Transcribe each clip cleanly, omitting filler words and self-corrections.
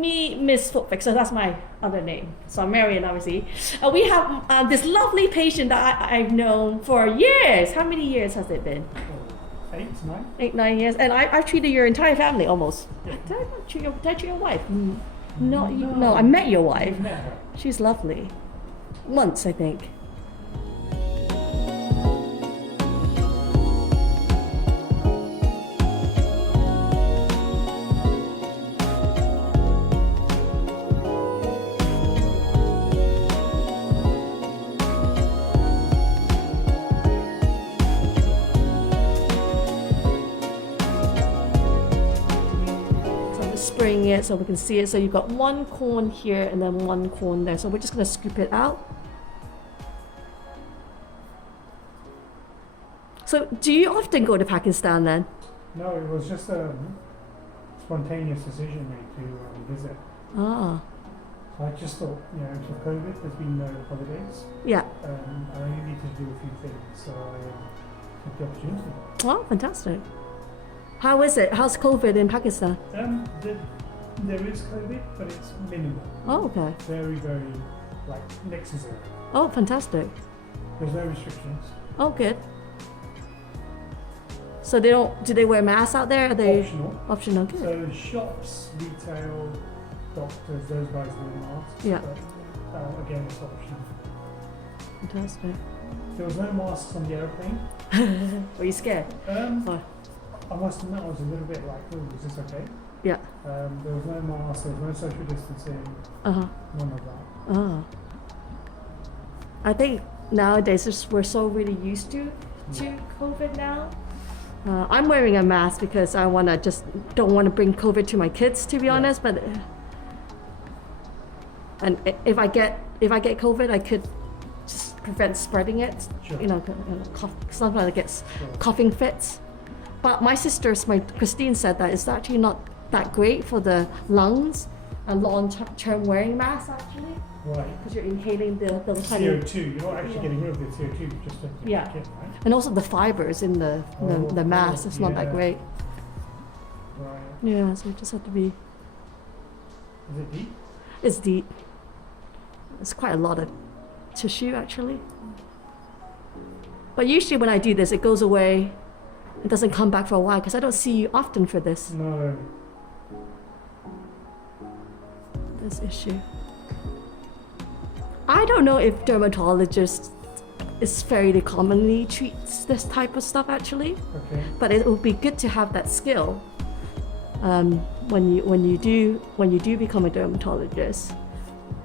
me missfootfixer. That's my other name. So I'm Marion, obviously. We have this lovely patient that I've known for years. How many years has it been? 8, 9. 8, 9 years. And I've treated your entire family almost. Yeah. Did I not treat your wife? No, I met your wife. You met her. She's lovely. Once, I think. Spraying it so we can see it. So you've got one cone here and then one cone there. So we're just going to scoop it out. So do you often go to Pakistan then? No, it was just a spontaneous decision made to visit. Ah, So I just thought, with COVID, there's been no holidays. yeah. I only needed to do a few things, so I took the opportunity. Oh, fantastic. How is it? How's COVID in Pakistan? There is COVID, but it's minimal. Oh, okay. Very, very, next to zero. Oh, fantastic. There's no restrictions. Oh, good. So do they wear masks out there? Are they Optional. optional? Good. So shops, retail, doctors, those guys wear masks. Yeah. But again, it's optional. Fantastic. There was no masks on the airplane. Were you scared? Oh, I must admit, I was a little bit like, oh, is this okay? yeah. There was no mask, there was no social distancing, Uh-huh. none of that. Oh. I think nowadays we're so really used to COVID now. I'm wearing a mask because I don't want to bring COVID to my kids, to be honest. But and if I get COVID, I could just prevent spreading it. Sure. Sometimes I get coughing fits. But my Christine said that it's actually not that great for the lungs. A long-term wearing mask actually. Right. Because you're inhaling the tiny CO2, you're not actually getting rid of the CO2, just to Yeah. it, right? and also the fibers in the mask. It's not that yeah. great. Right. Yeah, so you just have to be. Is it deep? It's deep. It's quite a lot of tissue actually. But usually when I do this, it goes away. It doesn't come back for a while because I don't see you often for this No. issue. I don't know if dermatologists is fairly commonly treats this type of stuff actually, Okay. but it would be good to have that skill when you do become a dermatologist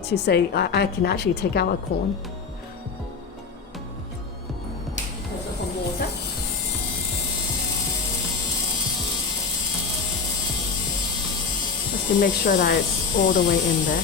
to say I can actually take out a cone. Also some water. Just to make sure that it's all the way in there.